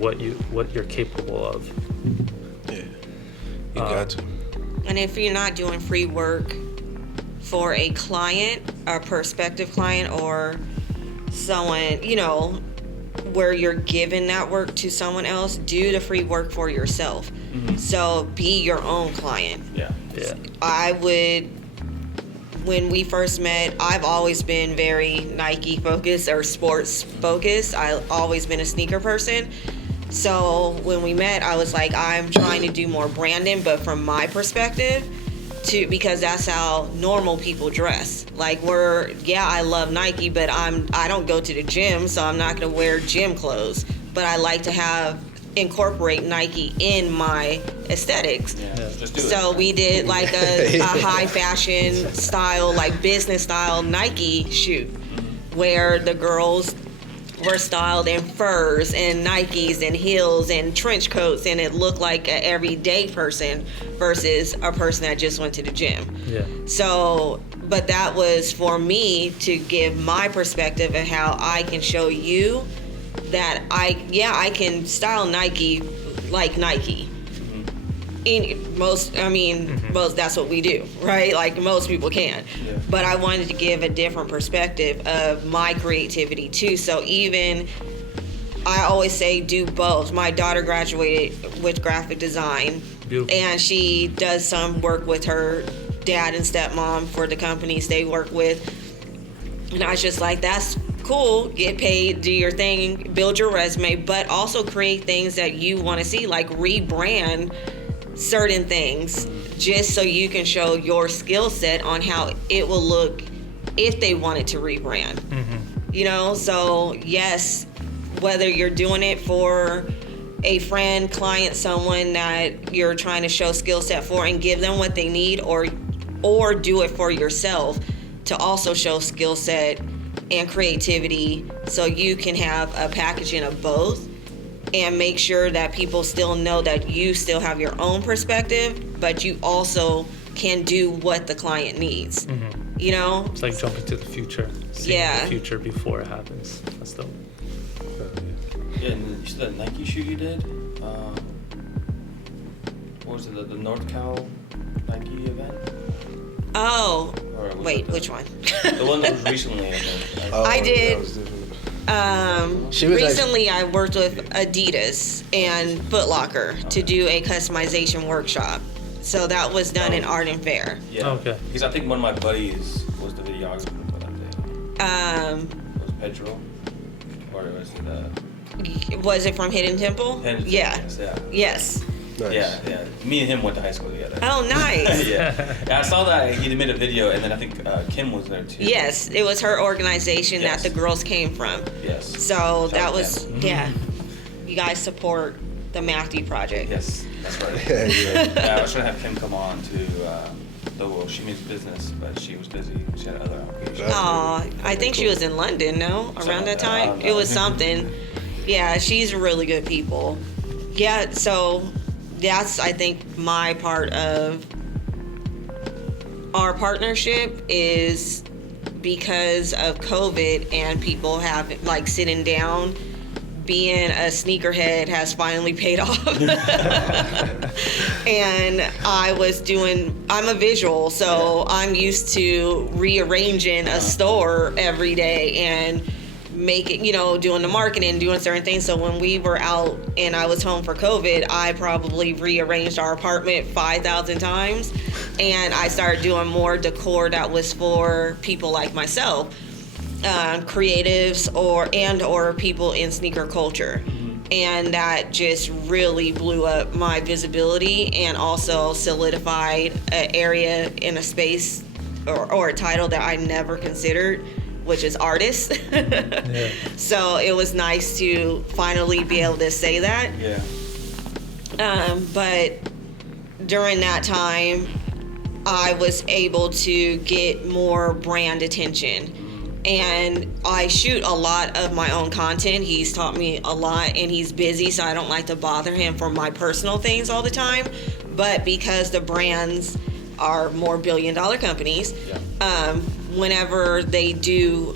what you're capable of. Yeah. You got to. And if you're not doing free work for a client, a prospective client, or someone, where you're giving that work to someone else, do the free work for yourself. Mm-hmm. So be your own client. Yeah. When we first met, I've always been very Nike focused or sports focused. I've always been a sneaker person. So when we met, I was like, I'm trying to do more branding, but from my perspective, because that's how normal people dress. Like I love Nike, but I don't go to the gym, so I'm not gonna wear gym clothes. But I like to incorporate Nike in my aesthetics. Yeah, just do it. So we did like a high fashion style, like business style Nike shoot, where the girls were styled in furs and Nikes and heels and trench coats, and it looked like an everyday person versus a person that just went to the gym. Yeah. So, but that was for me to give my perspective of how I can show you that I can style Nike like Nike. Most that's what we do, right? Like most people can. Yeah. But I wanted to give a different perspective of my creativity too. So even I always say do both. My daughter graduated with graphic design. Beautiful. And she does some work with her dad and stepmom for the companies they work with. And I was just like, that's cool, get paid, do your thing, build your resume, but also create things that you want to see, like rebrand certain things just so you can show your skill set on how it will look if they wanted to rebrand. You know, so yes, whether you're doing it for a friend, client, someone that you're trying to show skill set for and give them what they need, or do it for yourself to also show skill set and creativity, so you can have a packaging of both and make sure that people still know that you still have your own perspective, but you also can do what the client needs. You know? It's like jumping to the future, seeing Yeah. the future before it happens. That's dope. Yeah, and you said that Nike shoot you did. What was it? The North Cal Nike event? Oh, Or was wait, it which one? The one that was recently. I did. That was different. She was Recently, I worked with Adidas and Foot Locker to do a customization workshop. So that was done in Art and Fair. Yeah. Okay. Because I think one of my buddies was the videographer for that day. Was it Pedro? Or was it Was it from Hidden Temple? Henderson? Yeah. Yeah. Yes. Nice. Yeah. Me and him went to high school together. Oh, nice. Yeah, I saw that he made a video, and then I think Kim was there too. Yes, it was her organization Yes. that the girls came from. Yes. So Shout that out was, Kim. yeah. You guys support the Matthew Project. Yes, that's right. Yeah. Yeah, I was trying to have Kim come on to, well, she means business, but she was busy. She had other obligations. Aw, I think she was in London, no? Around that time? It was something. Yeah, she's really good people. Yeah, so that's, I think, my part of our partnership is because of COVID and people have, like, sitting down, being a sneakerhead has finally paid off. And I'm a visual, so I'm used to rearranging a store every day and making, doing the marketing, doing certain things. So when we were out and I was home for COVID, I probably rearranged our apartment 5,000 times. And I started doing more decor that was for people like myself, creatives or people in sneaker culture. And that just really blew up my visibility and also solidified an area in a space or a title that I never considered, which is artist. Yeah. So it was nice to finally be able to say that. Yeah. But during that time, I was able to get more brand attention. And I shoot a lot of my own content. He's taught me a lot, and he's busy, so I don't like to bother him for my personal things all the time. But because the brands are more billion-dollar companies, whenever they do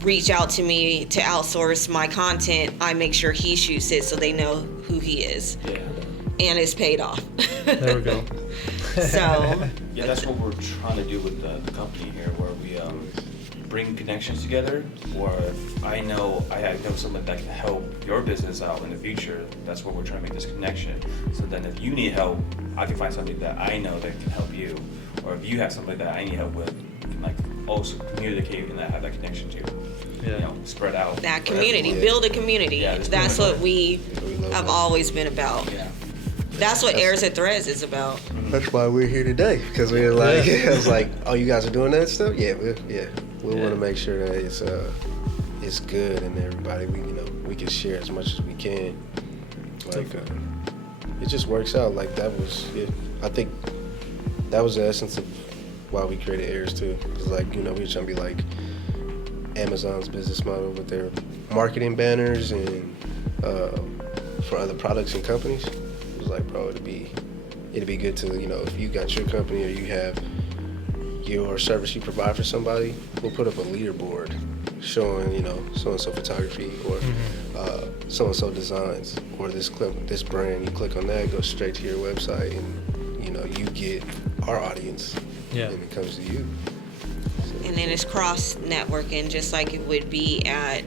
reach out to me to outsource my content, I make sure he shoots it so they know who he is. Yeah. And it's paid off. There we go. So, Yeah, that's what we're trying to do with the company here, where we bring connections together. Or if I know someone that can help your business out in the future, that's what we're trying to make this connection. So then if you need help, I can find somebody that I know that can help you. Or if you have somebody that I need help with, we can like also communicate and have that connection too. Yeah. Spread out. that community, Yeah. build a community. Yeah, it's That's really what we love have that. always been about. Yeah. That's what Airs and Threads is about. That's why we're here today, because we're like, I was like, oh, you guys are doing that stuff? Yeah, we want to make sure that it's good and everybody we can share as much as we can. Like it just works out. Like that was it. I think that was the essence of why we created Airs too. It's like we were trying to be like Amazon's business model with their marketing banners and for other products and companies. It was like, bro, it'd be good to if you got your company or you have your service you provide for somebody, we'll put up a leaderboard showing so-and-so photography or so and so designs or this brand. You click on that, go straight to your website, and you get our audience. Yeah. And it comes to you. And then it's cross networking, just like it would be at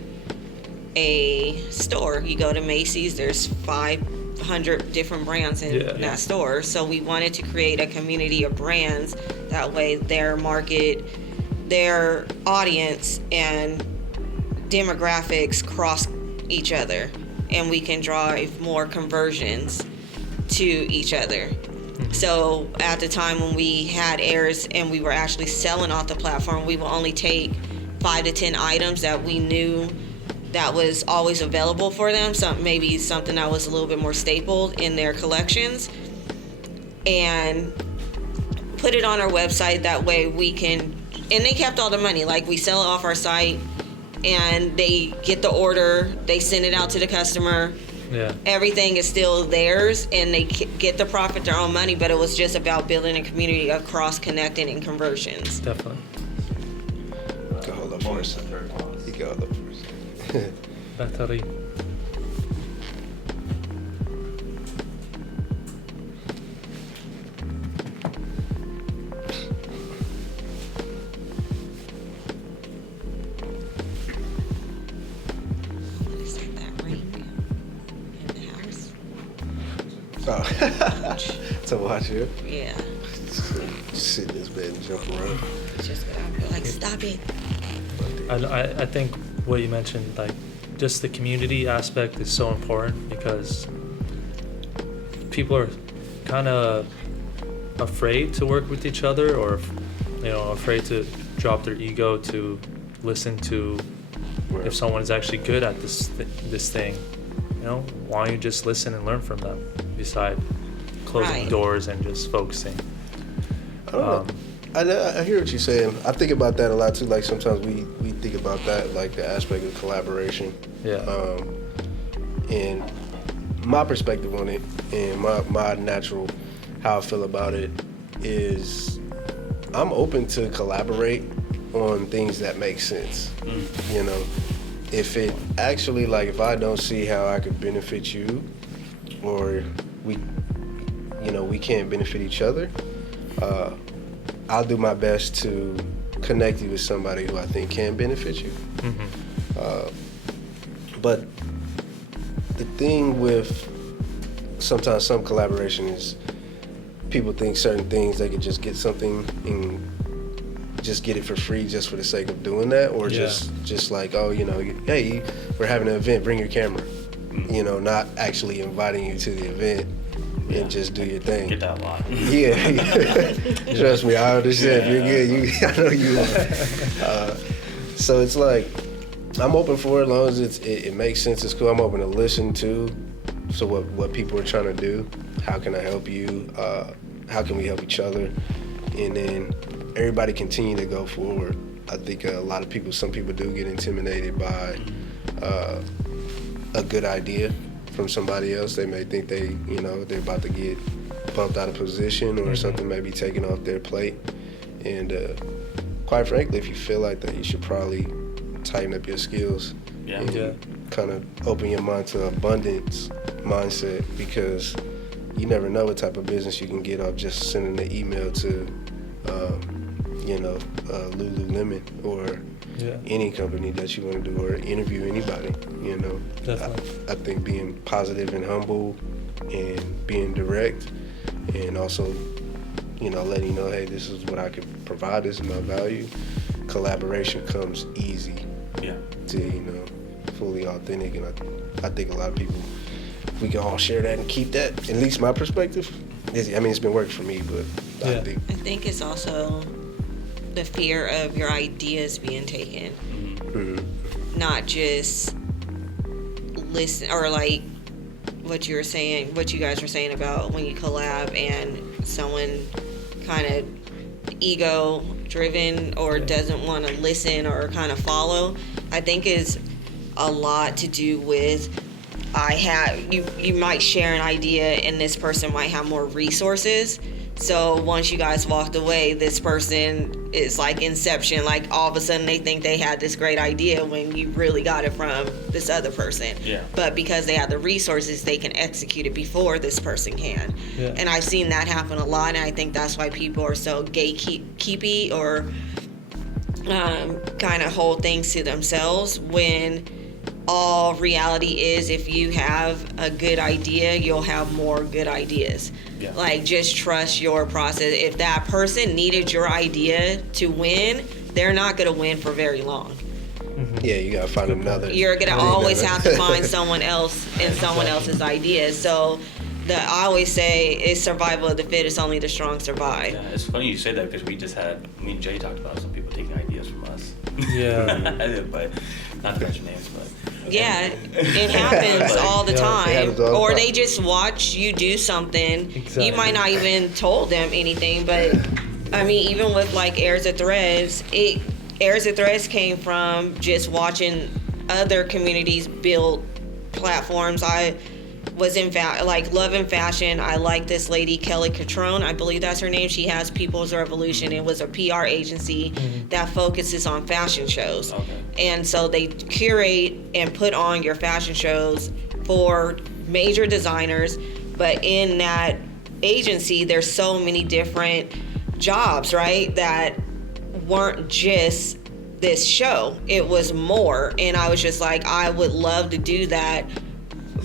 a store. You go to Macy's, there's 500 different brands in that store. So we wanted to create a community of brands. That way their market, their audience, and demographics cross each other, and we can drive more conversions to each other. So at the time when we had airs and we were actually selling off the platform, we will only take 5 to 10 items that we knew that was always available for them. Maybe something that was a little bit more stapled in their collections, and put it on our website. That way we can, and they kept all the money. Like, we sell it off our site and they get the order, they send it out to the customer. Yeah. Everything is still theirs, and they get the profit, their own money, but it was just about building a community across connecting and conversions. Definitely. You can hold up first. You can hold up first. Battery. Is that ring in the house? Oh. To watch it. Yeah. Just sit in this bed and jump around. It's just what I feel like, stop it. I think what you mentioned, like, just the community aspect is so important, because people are kind of afraid to work with each other, or afraid to drop their ego to listen to if someone is actually good at this thing. Why don't you just listen and learn from them, beside closing doors and just focusing. I don't know. I hear what you're saying. I think about that a lot too. Like, sometimes we think about that, like the aspect of collaboration. Yeah. And my perspective on it, and my natural, how I feel about it, is I'm open to collaborate on things that make sense. If it actually, like, if I don't see how I could benefit you, or we can't benefit each other, I'll do my best to connect you with somebody who I think can benefit you. But the thing with sometimes some collaboration is people think certain things they could just get something and just get it for free just for the sake of doing that, or just like, oh, hey, we're having an event, bring your camera. Not actually inviting you to the event and just do your thing. Get that a lot. Yeah. Trust me, I understand. You're good. I know you are. So it's like, I'm open for it as long as it makes sense. It's cool. I'm open to listen to. So what people are trying to do. How can I help you? How can we help each other? And then everybody continue to go forward. I think some people do get intimidated by a good idea from somebody else. They may think they're about to get bumped out of position, or something may be taken off their plate. And quite frankly, if you feel like that, you should probably tighten up your skills and kind of open your mind to abundance mindset, because you never know what type of business you can get off just sending an email to Lululemon or any company that you want to do, or interview anybody. Definitely. I think being positive and humble and being direct, and also letting you know, hey, this is what I can provide, this is my value. Collaboration comes easy to fully authentic, and I think a lot of people, we can all share that and keep that. At least my perspective. It's been working for me, but I think it's also the fear of your ideas being taken. Not just listen, or like what you guys were saying about when you collab and someone kind of ego driven or doesn't want to listen or kind of follow. I think is a lot to do with you might share an idea and this person might have more resources, So once you guys walked away, this person is like Inception. Like all of a sudden they think they had this great idea when you really got it from this other person. Yeah. But because they have the resources, they can execute it before this person can. Yeah. And I've seen that happen a lot, and I think that's why people are so gatekeepy or kind of hold things to themselves, when all reality is, if you have a good idea, you'll have more good ideas. Yeah. Like, just trust your process. If that person needed your idea to win, they're not going to win for very long. Yeah, you gotta find another. You're going to always have to find someone else and someone else's ideas. So I always say it's survival of the fittest, only the strong survive. Yeah, it's funny you say that because me and Jay talked about some people taking ideas from us. Yeah. But not to mention names, but. Yeah, it happens all the Yeah, it time. happens all the Or time. they just watch you do something. Exactly. You might not even told them anything, but I mean, even with like Airs of Threads, Airs of Threads came from just watching other communities build platforms. I was in Love and Fashion. I like this lady, Kelly Catrone, I believe that's her name. She has People's Revolution. It was a PR agency that focuses on fashion shows. Okay. And so they curate and put on your fashion shows for major designers. But in that agency, there's so many different jobs, right? That weren't just this show. It was more. And I was just like, I would love to do that,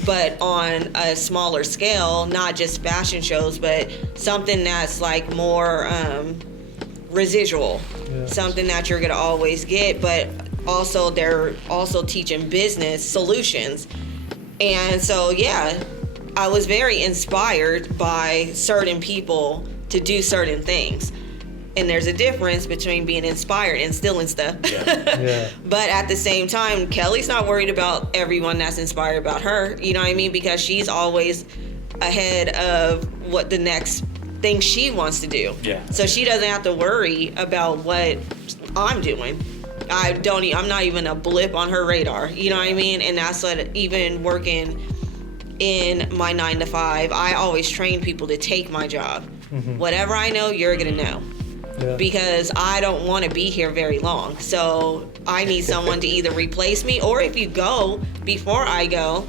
but on a smaller scale, not just fashion shows, but something that's like more residual, something that you're gonna always get, but also they're also teaching business solutions. And so, yeah, I was very inspired by certain people to do certain things. And there's a difference between being inspired and stealing stuff. Yeah. But at the same time, Kelly's not worried about everyone that's inspired about her. You know what I mean? Because she's always ahead of what the next thing she wants to do. Yeah. So she doesn't have to worry about what I'm doing. I'm not even a blip on her radar. You know what I mean? And that's what, even working in my 9 to 5, I always train people to take my job. Whatever I know, you're gonna know. Yeah. Because I don't want to be here very long. So I need someone to either replace me, or if you go before I go,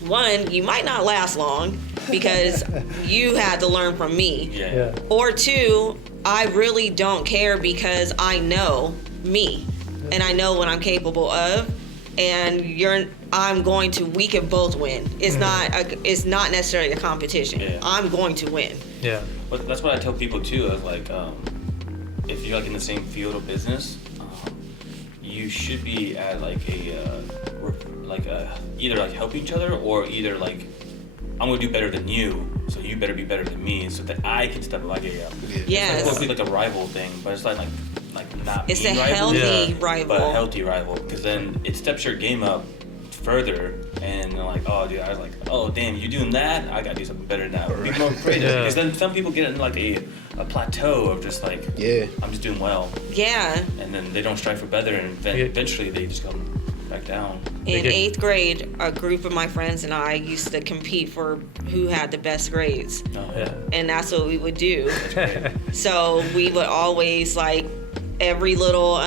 one, you might not last long because you had to learn from me. Yeah. Or two, I really don't care because I know me and I know what I'm capable of, and we can both win. It's not necessarily a competition. Yeah. I'm going to win. Yeah. But that's what I tell people too. Is like, if you're like in the same field of business, you should be at like either like helping each other, or either like, I'm gonna do better than you, so you better be better than me, so that I can step up my game up. Yes. It's supposed to be like a rival thing, but it's like not. It's mean a rival, healthy Yeah. rival. but a healthy rival, because then it steps your game up further, and they're like, oh dude, I was like, oh damn, you're doing that, I gotta do something better now. Be more creative. Yeah. Because then some people get in like a plateau of just like, Yeah. I'm just doing well, Yeah. and then they don't strive for better, and then Yeah. eventually they just come back down. In get- 8th grade, a group of my friends and I used to compete for who had the best grades. Oh, Yeah. And that's what we would do. That's great. So we would always, like, every little,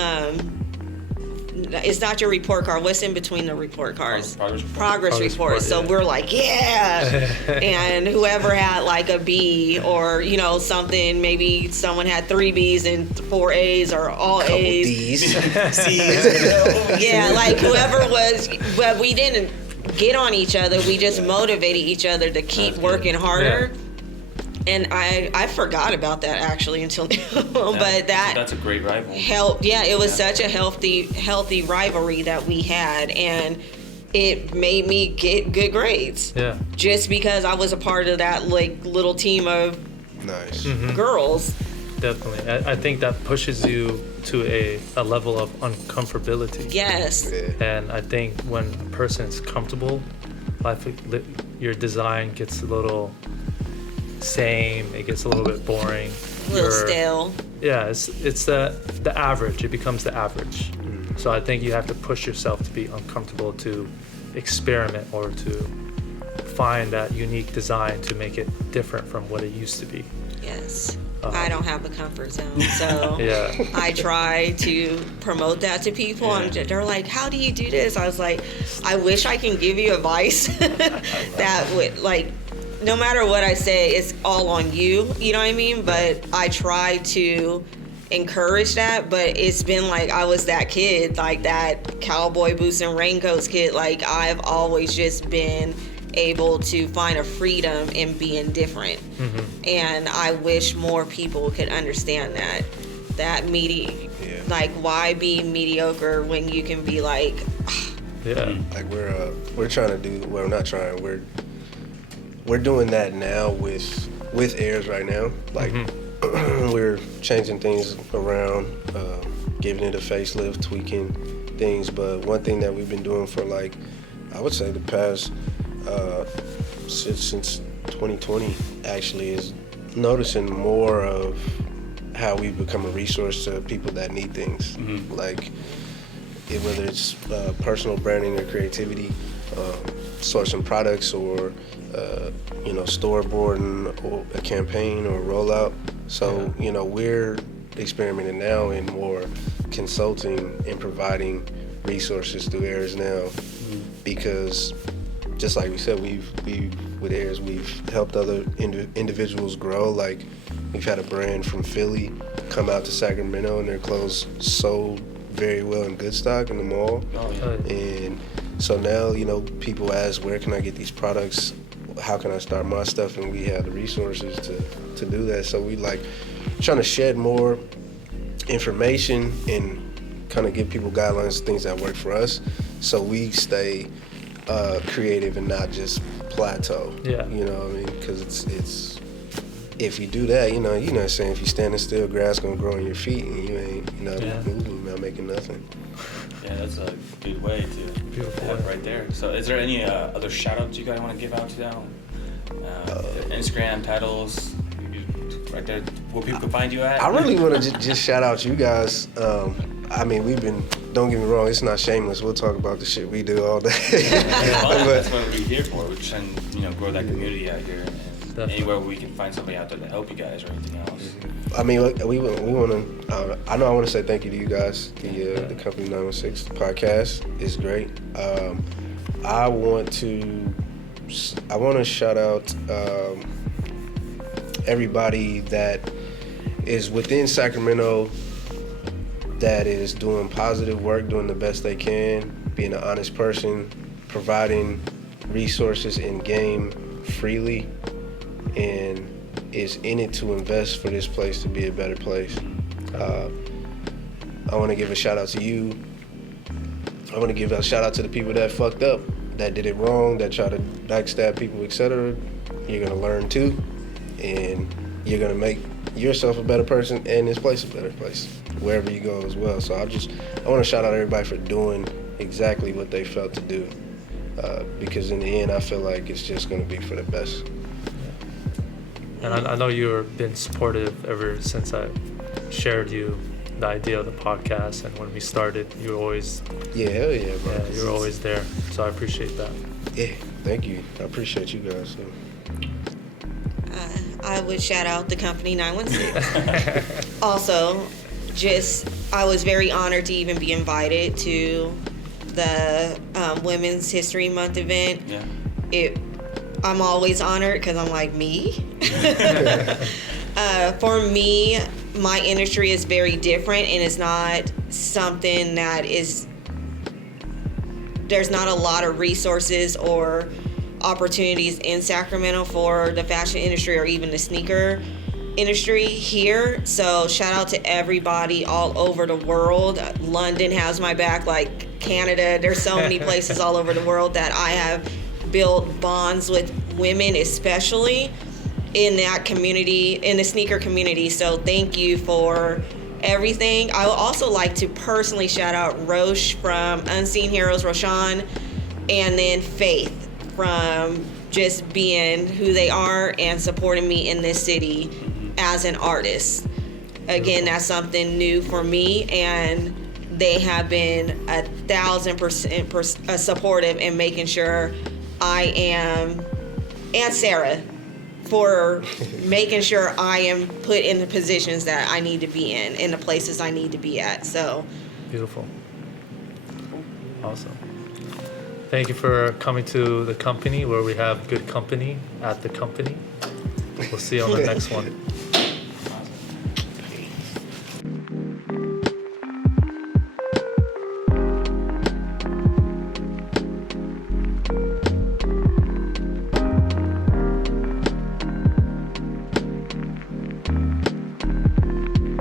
it's not your report card. What's in between the report cards? Progress report. Progress Progress report. report, So yeah. we're like, yeah. And whoever had like a B, or, something, maybe someone had 3 Bs and 4 A's, or all Couple A's. D's. Yeah, like whoever was, but we didn't get on each other. We just motivated each other to keep That's good. working harder. And I forgot about that actually until now. But that's a great rival. it was such a healthy rivalry that we had, and it made me get good grades. Yeah. Just because I was a part of that like little team of Nice. girls. Definitely. I think that pushes you to a level of uncomfortability. Yes. Yeah. And I think when a person is comfortable, your design gets a little same. It gets a little bit boring. A little stale. Yeah, it's the average. It becomes the average. So I think you have to push yourself to be uncomfortable, to experiment, or to find that unique design to make it different from what it used to be. Yes. Uh-huh. I don't have a comfort zone, so Yeah. I try to promote that to people. They're like, "How do you do this?" I was like, "I wish I can give you advice that would like, no matter what I say, it's all on you. You know what I mean?" But I try to encourage that. But it's been like I was that kid, like that cowboy boots and raincoats kid. Like I've always just been able to find a freedom in being different. And I wish more people could understand that like why be mediocre when you can be like Yeah. Like we're trying to do, well, not trying, we're doing that now with Airs right now. Like we're changing things around, giving it a facelift, tweaking things. But one thing that we've been doing for like, I would say the past since 2020 actually, is noticing more of how we've become a resource to people that need things. Like whether it's personal branding or creativity, sourcing products, or storyboarding or a campaign or a rollout. So we're experimenting now in more consulting and providing resources through Airs now, because just like we said, with Airs, we've helped other individuals grow. Like we've had a brand from Philly come out to Sacramento, and their clothes sold very well in good stock in the mall. And so now, people ask, where can I get these products? How can I start my stuff? And we have the resources to do that. So we like trying to shed more information and kind of give people guidelines, things that work for us, so we stay creative and not just plateau. Yeah. You know what I mean? Because it's if you do that, saying if you're standing still, grass gonna grow on your feet, and you ain't moving, not making nothing. Yeah, that's a good way to have right there. So is there any other shout outs you guys want to give out to now? Instagram titles, right there, where people can find you at? I really want to just shout out you guys. I mean, don't get me wrong, it's not shameless. We'll talk about the shit we do all day. That's what we're here for. We're trying to grow that community out here. And anywhere we can find somebody out there to help you guys or anything else. I mean, we want to. I want to say thank you to you guys. The Company 916 podcast is great. I want to shout out everybody that is within Sacramento that is doing positive work, doing the best they can, being an honest person, providing resources in game freely, and is in it to invest for this place to be a better place. I want to give a shout out to you. I want to give a shout out to the people that fucked up, that did it wrong, that try to backstab people, etc. You're gonna learn too, and you're gonna make yourself a better person and this place a better place wherever you go as well. So I want to shout out everybody for doing exactly what they felt to do, because in the end I feel like it's just gonna be for the best. And I know you've been supportive ever since I shared you the idea of the podcast, and when we started, you were always Hell yeah, bro. Yeah, you were always there. So I appreciate that. Yeah, thank you. I appreciate you guys. So. I would shout out the Company 916. Also, I was very honored to even be invited to the Women's History Month event. Yeah. I'm always honored because I'm like, me? For me, my industry is very different, and it's not something that is, there's not a lot of resources or opportunities in Sacramento for the fashion industry or even the sneaker industry here. So shout out to everybody all over the world. London has my back, like Canada. There's so many places all over the world that I have built bonds with women, especially in that community, in the sneaker community. So thank you for everything. I would also like to personally shout out Roche from Unseen Heroes, Roshan, and then Faith from just being who they are and supporting me in this city as an artist. Again, that's something new for me, and they have been 1,000% supportive in making sure I am, and Sarah, for making sure I am put in the positions that I need to be in the places I need to be at. So, Beautiful. Awesome. Thank you for coming to the company where we have good company at the company. We'll see you on the next one.